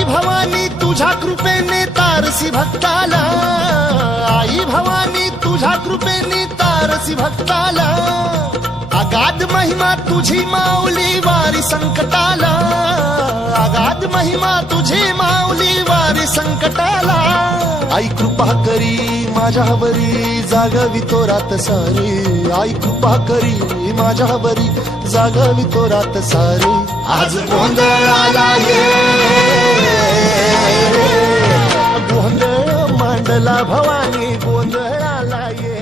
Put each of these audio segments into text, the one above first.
आई भवानी तुझ्या कृपेने तारसी भक्ताला, आई भवानी तुझ्या कृपेने तारसी भक्ताला, अगाध महिमा तुझी माऊली वारी संकटाला, अगाध महिमा तुझी माऊली वारी संकटाला. आई कृपा करी माझ्यावरी जागवी तो रात सारी, आई कृपा करी माझ्यावरी जागवी तो रात सारी. आज गोंधळ आला ये, गोंधळ मांडला भवानी, गोंधळ आला ये.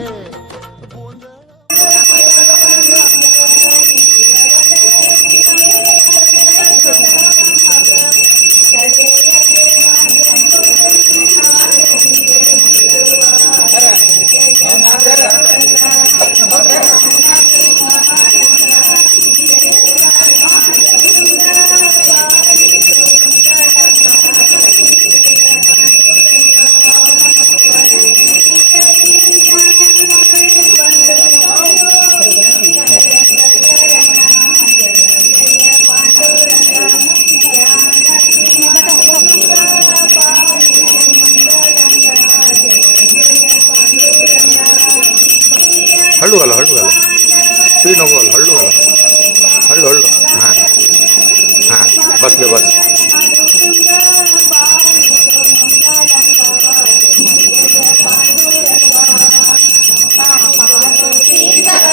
हळू घाला, हळू घाला, स्पीड नको घाला, हळू घाला, हळू हळू. हां हां, बसले बस.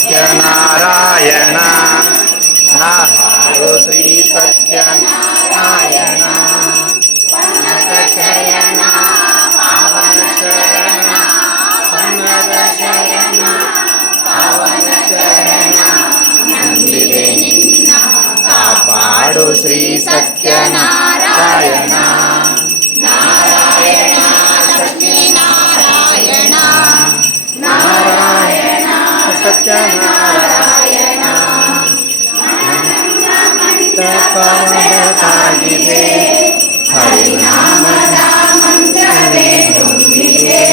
सत्यनारायण नारायण श्री सत्यनारायण शयन पावन शरण सनद शयन पावन शरण ನಂಬಿದೆ ನಿನ್ನ ಕಾಪಾಡು ಶ್ರೀ ಸತ್ಯನಾರಾಯಣ. ನಾರಾಯಣ ಸತ್ಯನಾರಾಯಣ ನಾರಾಯಣ ಸತ್ಯನಾರಾಯಣ ಮಂತ್ರಪವನವಾಗಿದೆ ಹರಿನಾಮದ ಮಂತ್ರವೇ ತುಂಬಿದೆ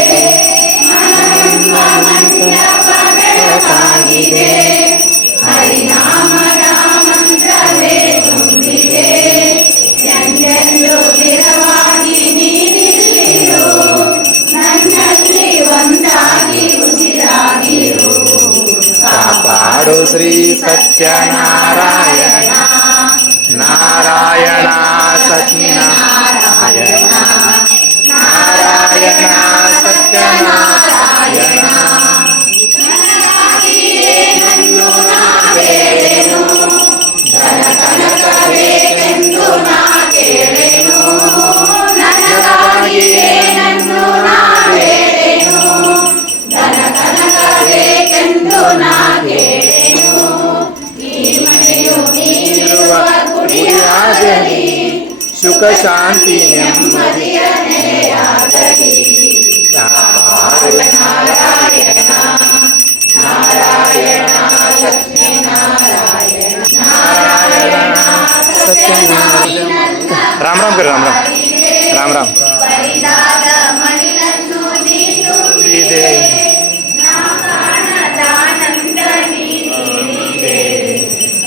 ಮಂತ್ರಪವನವಾಗಿದೆ ಹರಿನಾಮದ ಮಂತ್ರವೇ ತುಂಬಿದೆ. ಎಂದೆಂದು ಸ್ಥಿರವಾಗಿ ನೀನಿಲ್ಲಿರು, ನನ್ನಲ್ಲಿ ಒಂದಾಗಿ ಉಸಿರಾಗಿರು. ಕಾಪಾಡು ಶ್ರೀ ಸತ್ಯನಾರಾಯಣ ನಾರಾಯಣ ಸತ್ಯನಾರಾಯಣ ನಾರಾಯಣ ಸತ್ಯನಾರಾಯಣ. ಧನಕನಕಬೇಕೆಂದು ನಾ ಕೇಳೆನು, ನನಗಾಗಿ ಏನನ್ನು ನಾ ಬೇಳೆನು, ಧನಕನಕಬೇಕೆಂದು ನಾ ಕೇಳೆನು. ಈ ಮನೆಯು ನೀನಿರುವ ಗುಡಿಯಾಗಲಿ, ಸುಖ ಶಾಂತಿ ನೆಮ್ಮದಿಯ ನೆಲೆಯಾಗಲಿ. ನಾರಾಯಣ ನಾರಾಯಣ सत्यनारायण नारायण सत्यनारायण. राम राम कर, राम राम राम राम.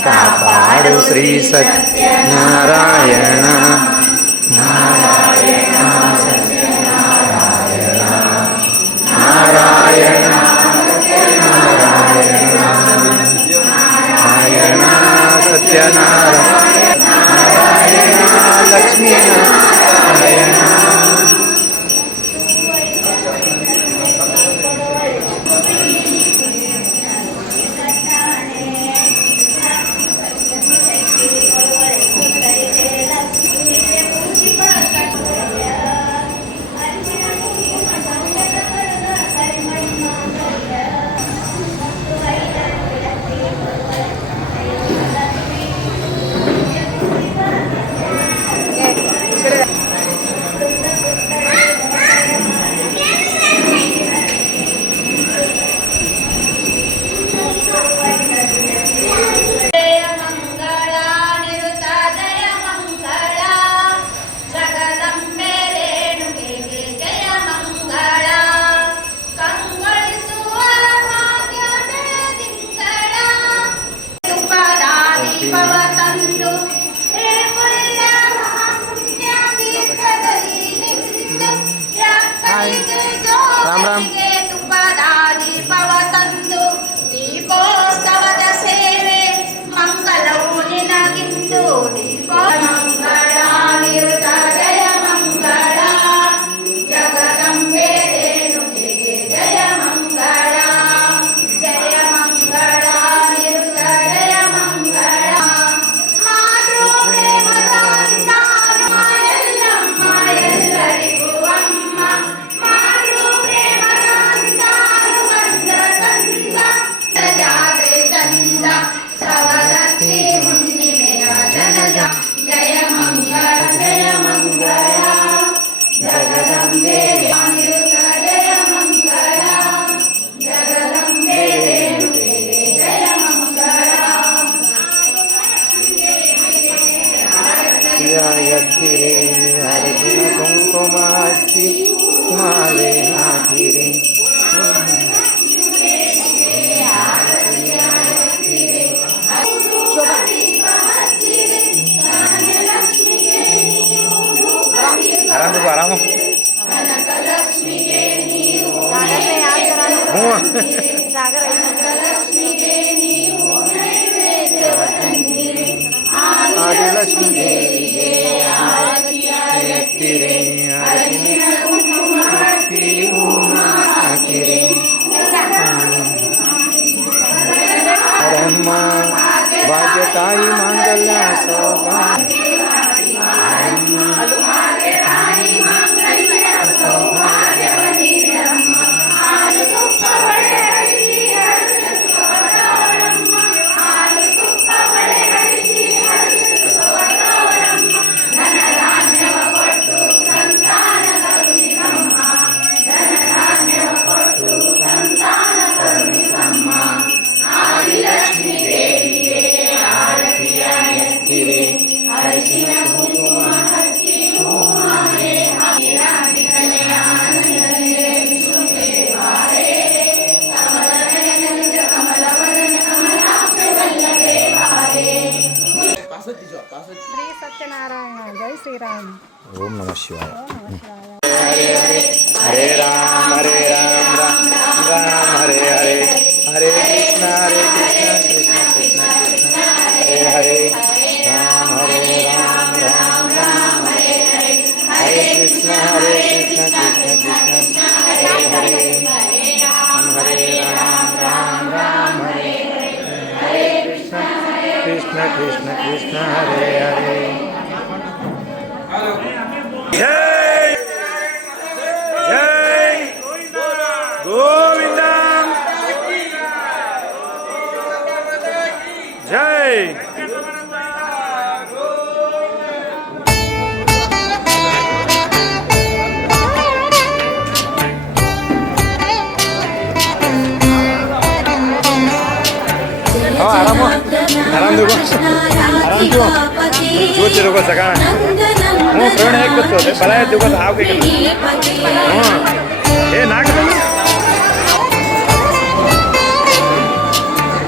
कापाडु श्री सत्यनारायण नारायण सत्यनारायण नारायण सत्यनारायण नारायण लक्ष्मी नारायण. ಯತ್ತಿರೆ ಅರಸಿನ ಕುಂಕುಮ ಹಚ್ಚಿ ಮಾಲೆ ಹಾಕಿರೆ ಆರಾಮ ಆರಾಮ ಹ್ಞೂ ಆದಿಲಕ್ಷ್ಮಿ ದೇವಿಗೆ ಎತ್ತಿರೆ ಅರಸಿನ ಹಚ್ಚಿ ಹಾಕಿರೆ ಹರಮ್ಮ ಭಾಗ್ಯ ತಾಯಿ ಮಾಂಗಲ್ಯ ಸೌಭಾಗ್ಯ ಶ್ರೀ ಸತ್ಯನಾರಾಯಣ ಜೈ ಶ್ರೀರಾಮ್. ಓಂ ನಮಃ ಶಿವಾಯ. ಹರೇ ಹರೇ ಹರೇ ರಾಮ ರಾಮ ರಾಮ ಹರೇ ಹರೇ ಹರೇ ಕೃಷ್ಣ ಕೃಷ್ಣ ಕೃಷ್ಣ ಕೃಷ್ಣ ಹರೇ ಹರೇ ರಾಮ ಹರೇ ರಾಮ ರಾಮ ಹರೇ ಕೃಷ್ಣ ಕೃಷ್ಣ ಕೃಷ್ಣ ಹರೇ ಹರೇ ರಾಮ ಹರೇ ರಾಮ ರಾಮ ಹರೇ ಕೃಷ್ಣ ಕೃಷ್ಣ ಕೃಷ್ಣ ಹರೇ ಹರೇ. ಜೈ ಜೈ ಗೋವಿಂದ ಜೈ. ಆರಾಮ ಆರಾಮ್ ಜೋತಿ ರೋಗ ಸಗಣ ಹ್ಞೂ ಪ್ರವೀಣ ಹೇಗೆ ಗೊತ್ತು ಬಲ ಎದ್ದು ಗೊತ್ತು ಹಾವು ಕೈ ಹ್ಞೂ ಏ ನಾಲ್ಕು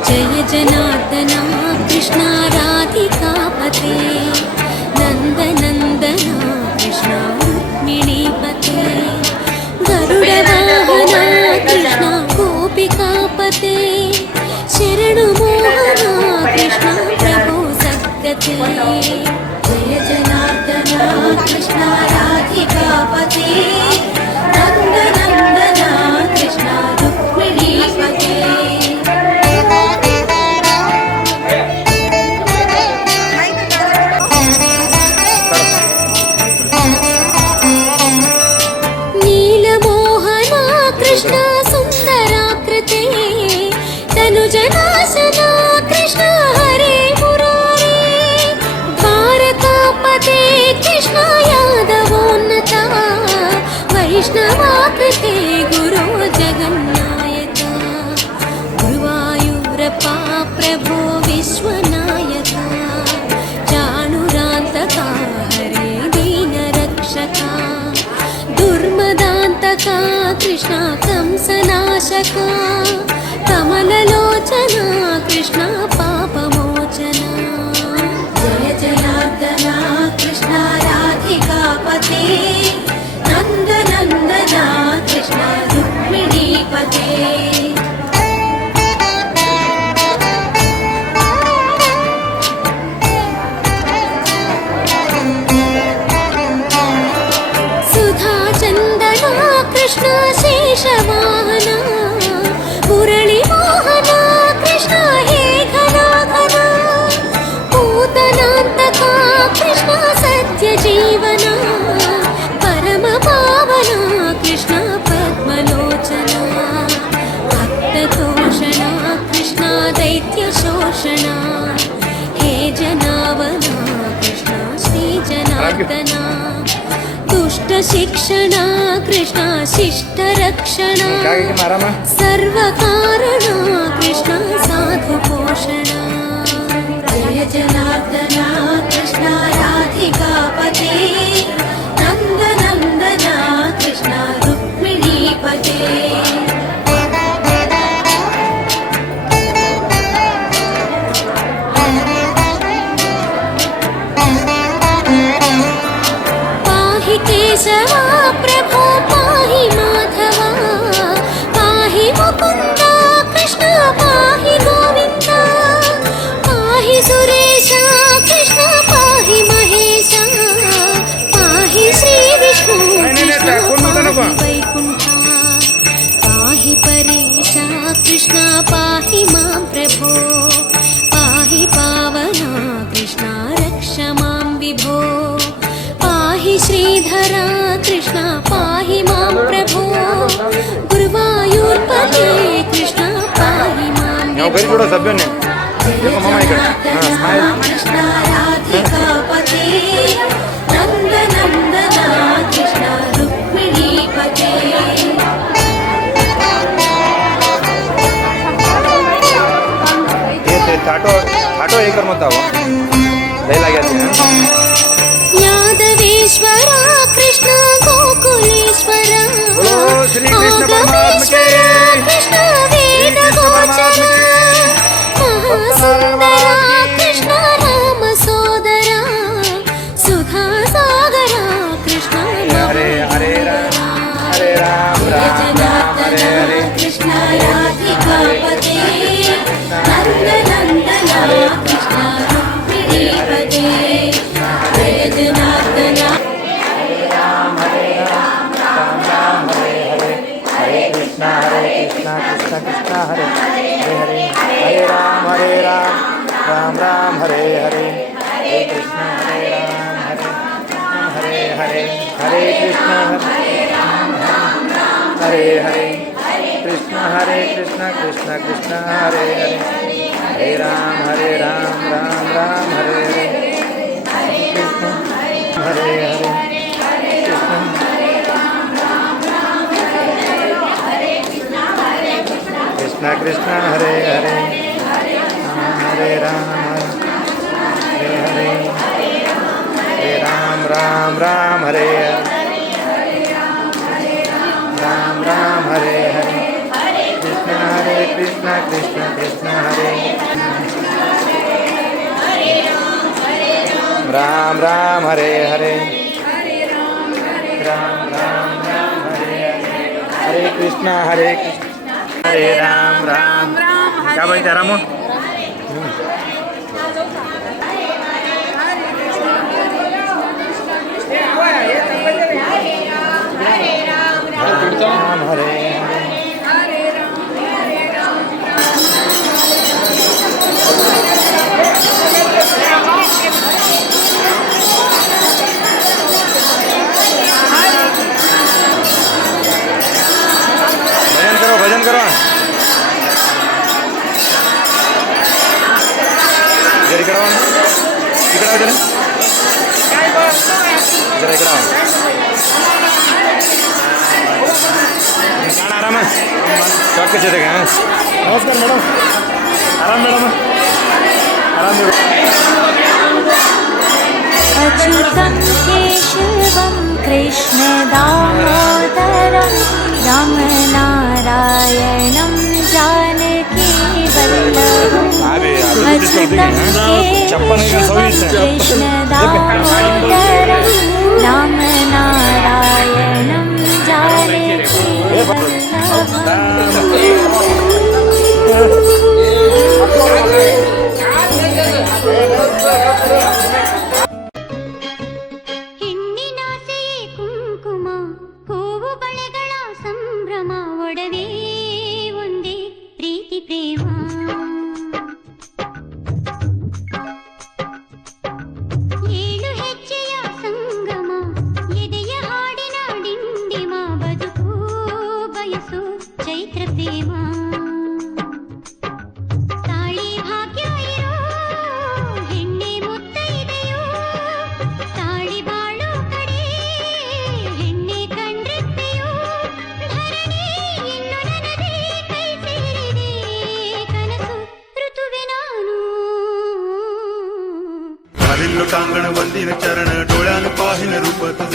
जय जनार्दना कृष्ण राधिकापते नन्दनन्दना कृष्ण रुक्मिणीपते गरुडवाहना कृष्ण गोपिकापते शरणुमोहना कृष्ण प्रभो सद्गते जय जनार्दना कृष्ण राधिकापते नन्दनन्दना कृष्ण रुक्मिणीपते कृष्ण सुन्दराकृते तनुजनाशना कृष्ण हरे मुरारे द्वारकापते कृष्ण यादवोन्नता वैष्णवाकृते गुरो जगन्नायका गुरुवायूरप्पा प्रभो विश्वनायका चाणुरान्तका हरे दीनरक्षका दुर्मदान्तका कृष्ण कंसनाशका कमललोचना कृष्ण पापमोचना जय जनार्दना कृष्ण राधिकापते नन्दनन्दना कृष्ण रुक्मिणीपते कृष्ण शेषवाहना मुरळीमोहना कृष्ण हे घना घना पूतनान्तका कृष्ण सत्यजीवना परमपावना कृष्ण पद्मलोचना भक्ततोषणा कृष्ण दैत्यशोषणा हे जनावना कृष्ण श्रीजनार्दना दुष्ट शिक्षण कृष्ण शिष्ट रक्षण ಆರಾಮ सर्व कारण कृष्ण साधु पोषण जय जनार्दन कृष्ण राधिका पते नंद नंदन कृष्ण रुक्मिणी पते केशवा प्रभो पाहि माधवा पाहि मुकुन्द कृष्ण पाहि गोविन्द पाहि सुरेश कृष्ण पाहि महेश पाहि श्री विष्णु कृष्ण पाहि वैकुण्ठ पाहि परेश कृष्ण पाहि मां प्रभो पाहि पावना कृष्ण रक्ष मां विभो पाहि श्रीधरा कृष्ण पाहि मां प्रभो गुरुवायूर्पते कृष्ण पाहि मां ನಾವು ಕೈ ಕೊಡೋ ಸಭ್ಯನೇ देखो मामा इकडे हां कृष्ण राधिका पते नंद नंदन कृष्ण रुक्मिणी पते ये थाटो थाटो हे कर मत आओ लय लाग्या यादवेश्वर कृष्ण गोकुलेश्वर बोलो श्री कृष्ण परमात्मा की कृष्ण वेद गोचर महासुंदर कृष्ण राम सोदर सुधा सागर कृष्ण हरे हरे राम राम राम हरे हरे कृष्ण राधिका पते नंद नंदन कृष्ण रुक्मिणी पते जय जनार्दन कृष्ण कृष्ण हरे हरे हरे राम राम राम हरे हरे हरे कृष्ण हरे राम हरे हरे हरे कृष्ण हरे हरे कृष्ण कृष्ण कृष्ण हरे हरे हरे राम राम राम हरे हरे कृष्ण हरे हरे कृष्ण कृष्ण हरे हरे हरे राम हरे राम राम हरे राम हरे हरे कृष्ण कृष्ण हरे राम हरे हरे राम हरे हरे कृष्ण हरे राम क्या बोलते रामू राम हरे भजन करो जरा इकडे जरा इकडे आराम चौक कसे का नमस्कार मॅडम आराम मॅडम आराम अच्युतं केशवं कृष्णदामोदरं रामनारायणं जानकीवल्लभम् अच्युतं केशवं कृष्णदामोदरं रामनारायणं ಹೆಣ್ಣಿನಾಸೆಯೇ ಕುಂಕುಮ ಹೂವು ಬಳೆಗಳ ಸಂಭ್ರಮ ಒಡವೆ ಒಂದೇ ಪ್ರೀತಿ ಪ್ರೇಮ ಏಳು ಹೆಜ್ಜೆಯ ಸಂಗಮ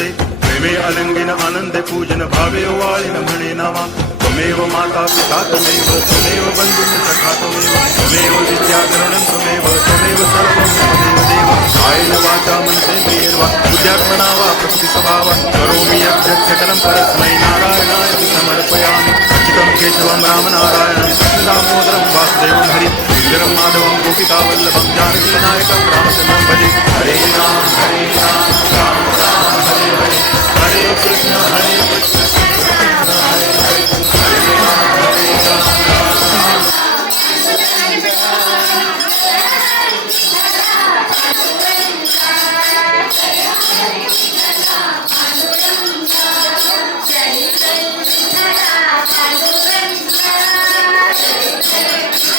तुझे प्रेमे अलंगिन आनंद पूजन भावे वाळिन म्हणे नावा त्वमेव माता पिता त्वमेव बंधु सखा त्वमेव विद्यागरणं त्वमेव सर्वं त्वमेव देव कायेन वाचा मनसेन्द्रियैर्वा बुद्ध्यात्मना वा प्रकृति स्वभावा करोमि यज्ञं सकलं परस्मै नारायणाय समर्पयामि अच्युतं केशवं रामनारायणं दामोदरं वासुदेवं हरि सुन्दरं माधवं गोपिकावल्लभं जानकीनायकं रामचन्द्रं भजे हरे राम राम राम हरे हरे हरे कृष्ण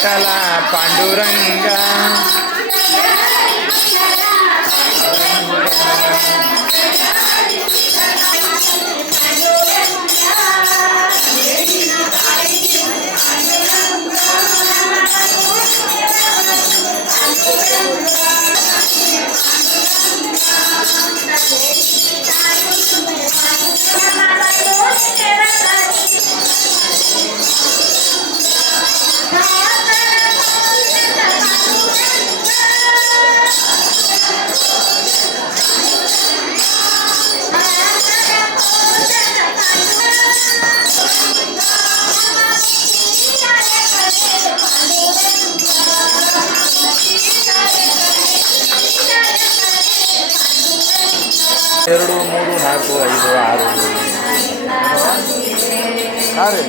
चला पांडुरंगा ಎರಡು ಮೂರು ನಾಲ್ಕು ಐದು ಆರು ಆರು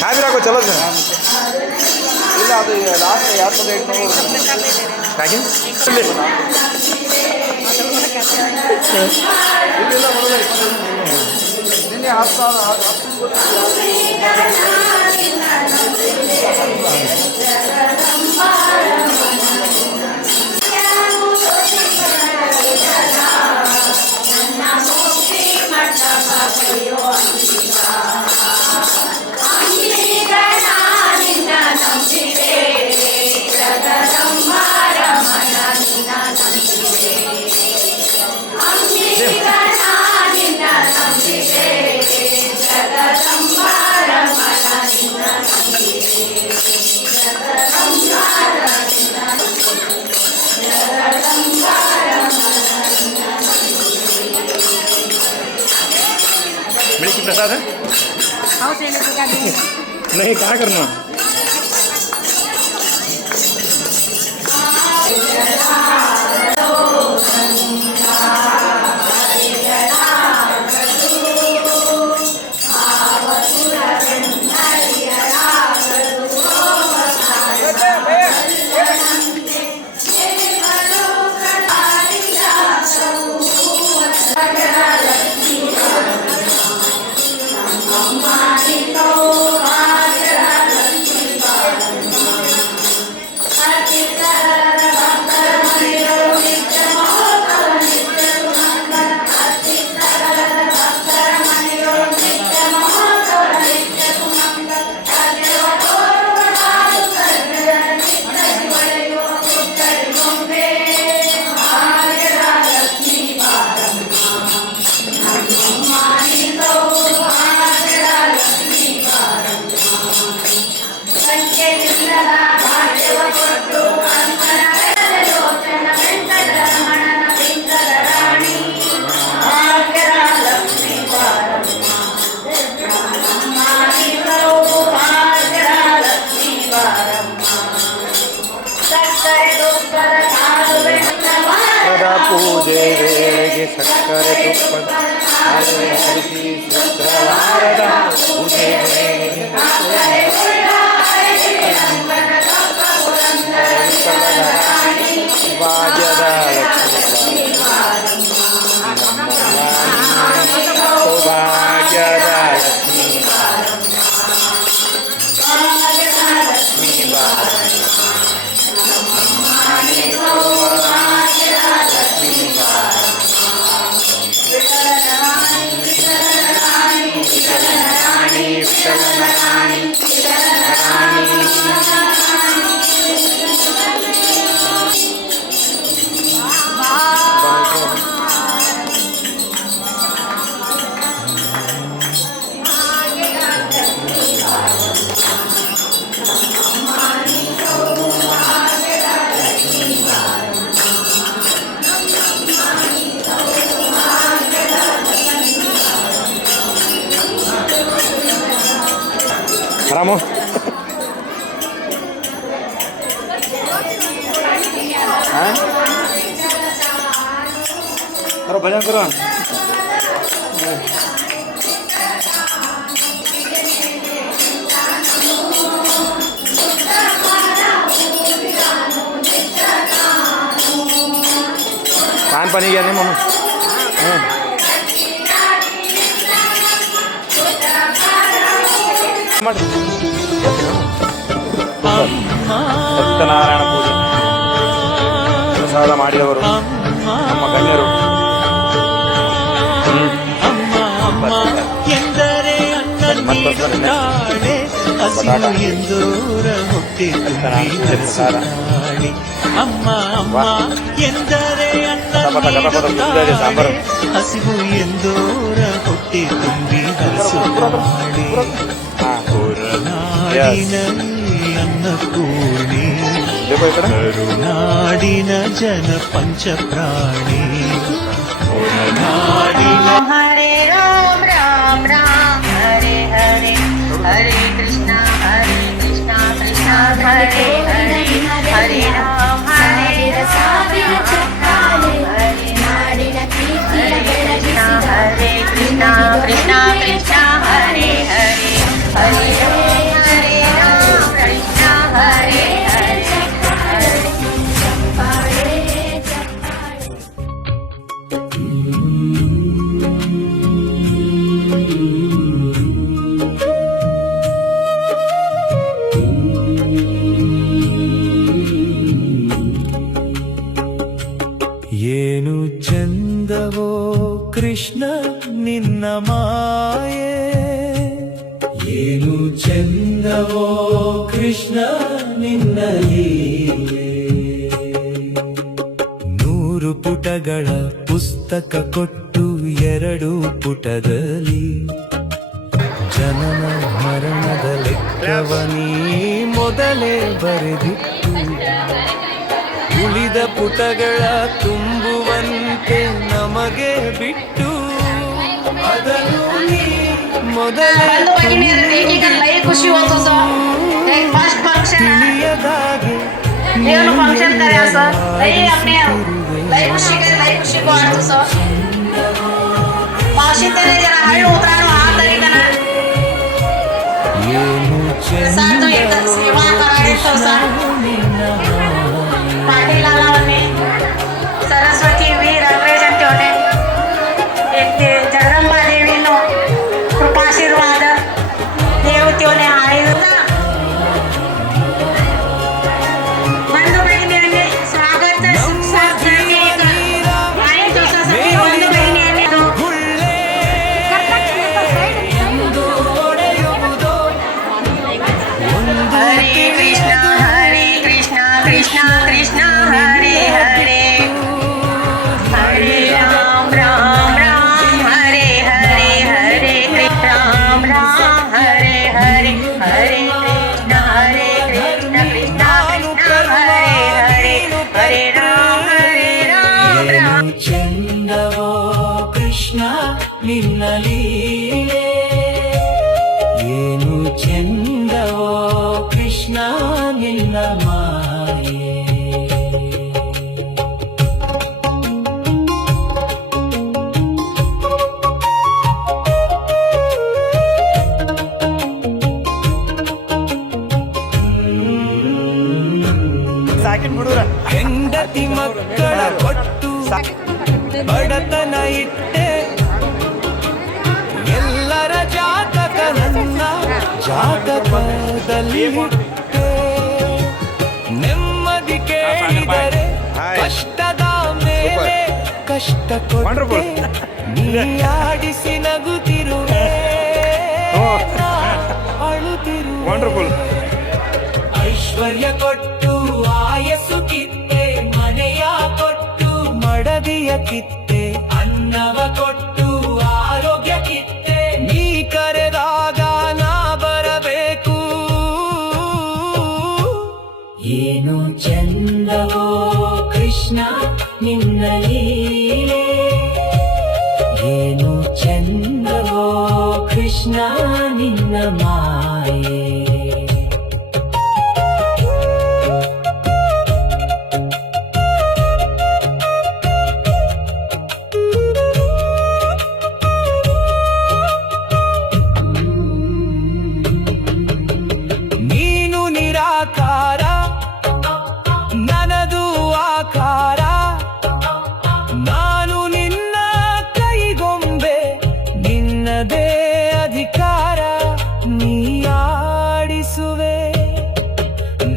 ಕಾಬಿರಾಕೋ ಚಲೋ ಸರ್ ಇಲ್ಲ ಅದು ಲಾಸ್ಟ್ ಯಾತ್ರೆ ಹಾಗೆ ನಿನ್ನೆ 10 मिनट की प्रसाद है नहीं क्या करना पूजे ವೇಳೆಗೆ ಸಕ್ಕರೆ ತುಪ್ಪ ಹರಿಸಿ ಶುಕ್ರವಾರದ ಪೂಜೆ ಭಾಗ್ಯದ ಸೌಭಾಗ್ಯದ ಲಕ್ಷ್ಮೀ ಆರಾಮು करो भजन करो टाइम पानी गया नहीं मम्मी ಸತ್ಯನಾರಾಯಣ ಪೂಜೆ ಪ್ರಸಾದ ಮಾಡಿದವರು ನಮ್ಮ ಗಣ್ಯರು ಎಂದರೆ ಅನ್ನೆ ಹಸಿವು ಎಂದೂರ ಹೊಟ್ಟೆ ತುಂಬಿ ಅಮ್ಮ ಅಮ್ಮ ಎಂದರೆ ಅನ್ನೆ ಹಸಿವು ಎಂದೂರ ಹೊಟ್ಟೆ ತುಂಬಿ ಹರಿಸುತ್ತಾಳೆ ಹೊರನಾಡಿನಲ್ಲಿ ಅನ್ನಪೂರ್ಣಿ ಕರುನಾಡಿನ ಜನ ಪಂಚಪ್ರಾಣಿ ಹೊರನಾಡಿನ हरे राम राम राम हरे हरे हरे कृष्णा कृष्णा हरे हरे हरे राम हरे कृष्णा कृष्णा कृष्णा हरे हरे हरे हरे राम कृष्णा हरे हरे ಏನು ಚಂದವೋ ಕೃಷ್ಣ ನಿನ್ನ ಮಾಯೆ ಏನು ಚಂದವೋ ಕೃಷ್ಣ ನಿನ್ನ ಲೀಲೆ 100 ಪುಟಗಳ ಪುಸ್ತಕ ಕೊಟ್ಟು 2 ಪುಟದಲ್ಲಿ ಜನನ ಮರಣದ ಲೆಕ್ಕವನೀ ಮೊದಲೇ ಬರೆದಿಟ್ಟು ಉಳಿದ ಪುಟಗಳ ತುಂಬುವಂತೆ ನಮಗೆ ಬಿಟ್ಟು ಅದನ್ನು ಮೊದಲೇ ತಿಳಿಯದಾಗೆ ಏನು सरस्वती वीर अंग्रेजन ठेवणे एक ते जगदंबा देवीनो कृपाशीर्वाद देव ठेवणे आहे बंधू बहिणींनी स्वागत सुखसाठी आणि दिवसासाठी बंधू बहिणींनी हरे कृष्ण कृष्ण कृष्ण हरे हरे हरे राम राम राम हरे हरे हरे राम राम हरे हरे हरे कृष्ण कृष्ण हरे हरे हरे राम राम ಚಂದವೋ ಕೃಷ್ಣ ನಿನ್ನ ಲೀಲೆ ಏನು ಚಂದವೋ ಕೃಷ್ಣ ನಿನ್ನ ಮಾಯೆ ಜಾತಿ ಮಕ್ಕಳ ಕೊಟ್ಟು ಬಡತನ ಇಟ್ಟೆ ಎಲ್ಲರ ಜಾತಕ ನನ್ನ ಜಾತಕದಲ್ಲಿ ಇಟ್ಟೆ ನೆಮ್ಮದಿ ಕೇಳಿದರೆ ಕಷ್ಟದ ಮೇಲೆ ಕಷ್ಟ ಕೊಟ್ಟೆ ನೀ ಆಡಿಸಿ ನಗುತ್ತಿರುವೆ ಅಳುತ್ತಿರುವೆ ಐಶ್ವರ್ಯ ಕೊಟ್ಟು ಆಯಸ್ಸು ಕಿತ್ತೆ ಮನೆಯ ಕೊಟ್ಟು ಮಡದಿಯ ಕಿತ್ತೆ ಅನ್ನವ ಕೊಟ್ಟು ಆರೋಗ್ಯ ಕಿತ್ತೆ ನೀ ಕರೆದಾಗ ನಾ ಬರಬೇಕು ಏನು ಚಂದವೋ ಕೃಷ್ಣ ನಿನ್ನ ಲೀಲೆ ಏನು ಚಂದವೋ ಕೃಷ್ಣ ನಿನ್ನ ಮಾಯೆ ನೀನು ನಿರಾಕಾರ ನನದು ಆಕಾರ ನಾನು ನಿನ್ನ ಕೈಗೊಂಬೆ ನಿನ್ನದೇ ಅಧಿಕಾರ ನೀ ಆಡಿಸುವೆ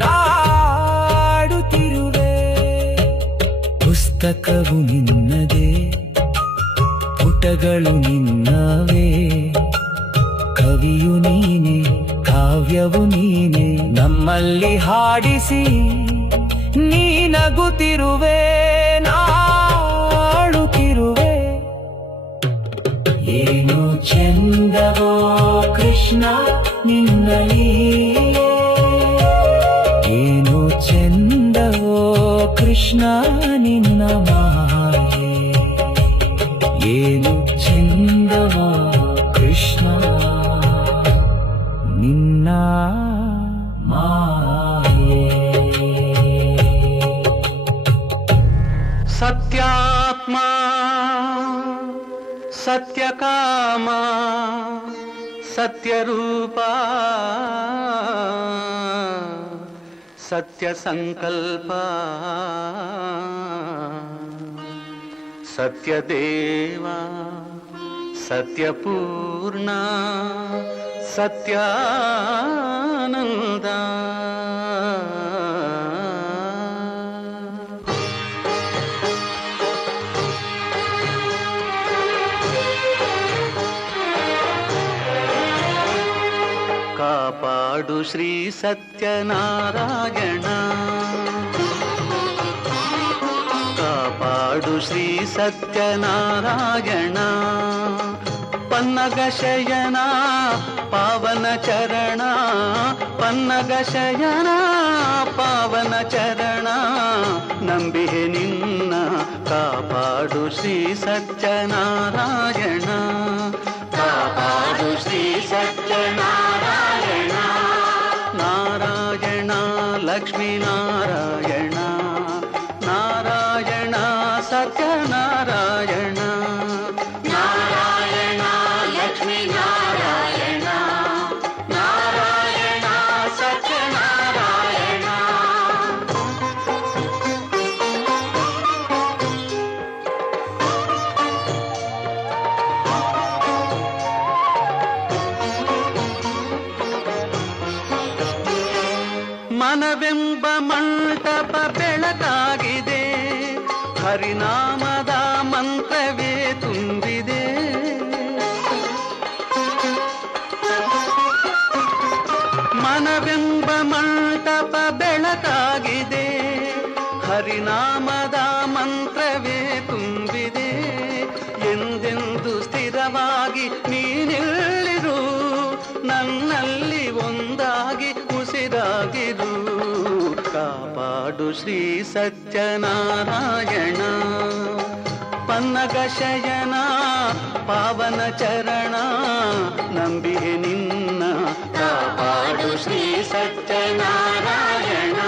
ನಾಡುತ್ತಿರುವೆ ಪುಸ್ತಕವು ನಿನ್ನದೇ ಪುಟಗಳು ನಿನ್ನವೇ ಕವಿಯು ನೀನೆ ಕಾವ್ಯವು ನೀನೆ ನಮ್ಮಲ್ಲಿ ಹಾಡಿಸಿ ನೀ ನಗುತ್ತಿರುವೆ ನಾಡುತ್ತಿರುವೆ ಏನು ಚಂದವೋ ಕೃಷ್ಣ ನಿನ್ನ ಲೀಲೆ ಏನು ಚಂದವೋ ಕೃಷ್ಣ ನಿನ್ನ ಮಾಯೆ ಏನು ಚಂದವೋ ಕೃಷ್ಣ ನಿನ್ನ ಮಾಯೆ ಸತ್ಯಾತ್ಮ ಸತ್ಯಕಾಮ ಸತ್ಯರೂಪ ಸತ್ಯಸಂಕಲ್ಪ ಸತ್ಯದೇವ ಸತ್ಯಪೂರ್ಣ ಸತ್ಯಾನಂದ ಕಾಪಾಡು ಶ್ರೀ ಸತ್ಯನಾರಾಯಣ ಕಾಪಾಡು ಶ್ರೀ ಸತ್ಯನಾರಾಯಣ ಪನ್ನಗ ಶಯನ ಪಾವನ ಚರಣ ಪನ್ನಗ ಶಯನ ಪಾವನ ಚರಣ ನಂಬಿಹೆ ನಿನ್ನ ಕಾಪಾಡು ಶ್ರೀ ಸತ್ಯನಾರಾಯಣ ಕಾಪಾಡು ಶ್ರೀ ಸತ್ಯನಾರಾಯಣ ನಾರಾಯಣ ಲಕ್ಷ್ಮೀ ನಾರಾಯಣ ನಾರಾಯಣ ಸತ್ಯನಾರಾಯಣ ನಾರಾಯಣ ಲಕ್ಷ್ಮೀ ನಾರಾಯಣ ನಾರಾಯಣ ಸತ್ಯನಾರಾಯಣ ಮನವೆಂಬ ಮಂಟಪ ಬೆಳಕಾಗಿದೆ ಹರಿನಾಮದ ಮಂತ್ರವೇ ತುಂಬಿದೆ ಮನವೆಂಬ ಮಂಟಪ ಬೆಳಕಾಗಿದೆ ಹರಿನಾಮದ ಮಂತ್ರವೇ ತುಂಬಿದೆ ಎಂದೆಂದು ಸ್ಥಿರವಾಗಿ ನೀನಿಲ್ಲಿರು ನನ್ನಲ್ಲಿ ಒಂದಾಗಿ ಉಸಿರಾಗಿರು ಕಾಪಾಡು ಶ್ರೀ ಸತ್ಯನಾರಾಯಣ ಪನ್ನಗ ಶಯನ ಪಾವನ ಚರಣ ನಂಬಿಹೆ ನಿನ್ನ ಕಾಪಾಡು ಶ್ರೀ ಸತ್ಯನಾರಾಯಣ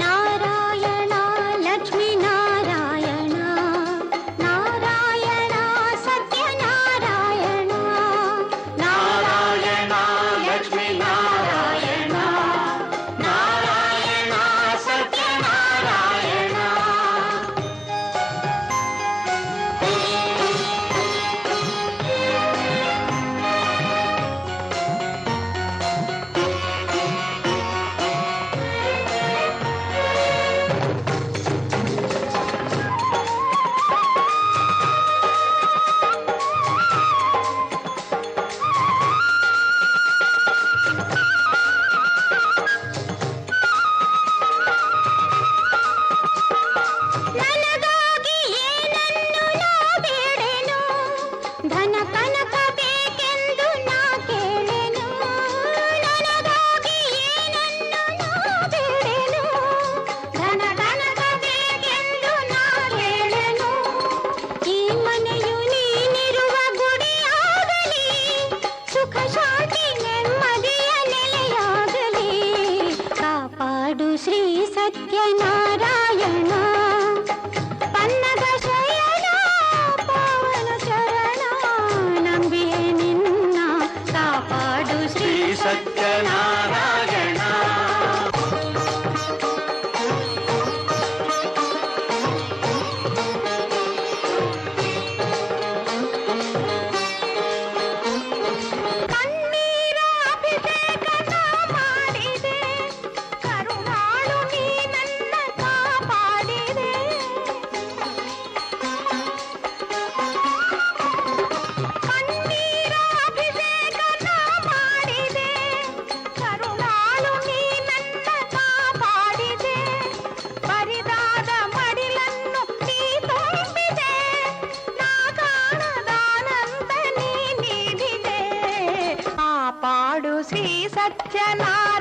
ನಾರಾಯಣ ಲಕ್ಷ್ಮೀ ನಾರಾಯಣ ನಾರಾಯಣ ಸತ್ಯನಾರಾಯಣ ನಾರಾಯಣ ಲಕ್ಷ್ಮೀ ನಾರಾಯಣ ನಾರಾಯಣ ಸತ್ಯನಾರಾಯಣ ಸತ್ಯನಾರಾಯಣ ಪನ್ನಗ ಶಯನ ಪಾವನ ಚರಣ ನಂಬಿಯೇ ನಿನ್ನ ಕಾಪಾಡು ಶ್ರೀ ಸತ್ಯನಾರಾಯಣ ಕಣ್ಣೀರ ಅಭಿಷೇಕನ ಮಾಡಿದೆ ಕರುಣಾಳು ನೀ ನನ್ನ ಕಾಪಾಡಿದೆ ಕಣ್ಣೀರ ಅಭಿಷೇಕನ ಮಾಡಿದೆ ಕರುಣಾಳು ನೀ ನನ್ನ ಕಾಪಾಡಿದೆ ಬರಿದಾದ ಮಡಿಲನ್ನು ನೀ ತುಂಬಿದೆ ನಾ ಕಾಣದಾನಂದ ನೀ ನೀಡಿದೆ ಕಾಪಾಡು ಶ್ರೀ ಸತ್ಯನಾರಾಯಣ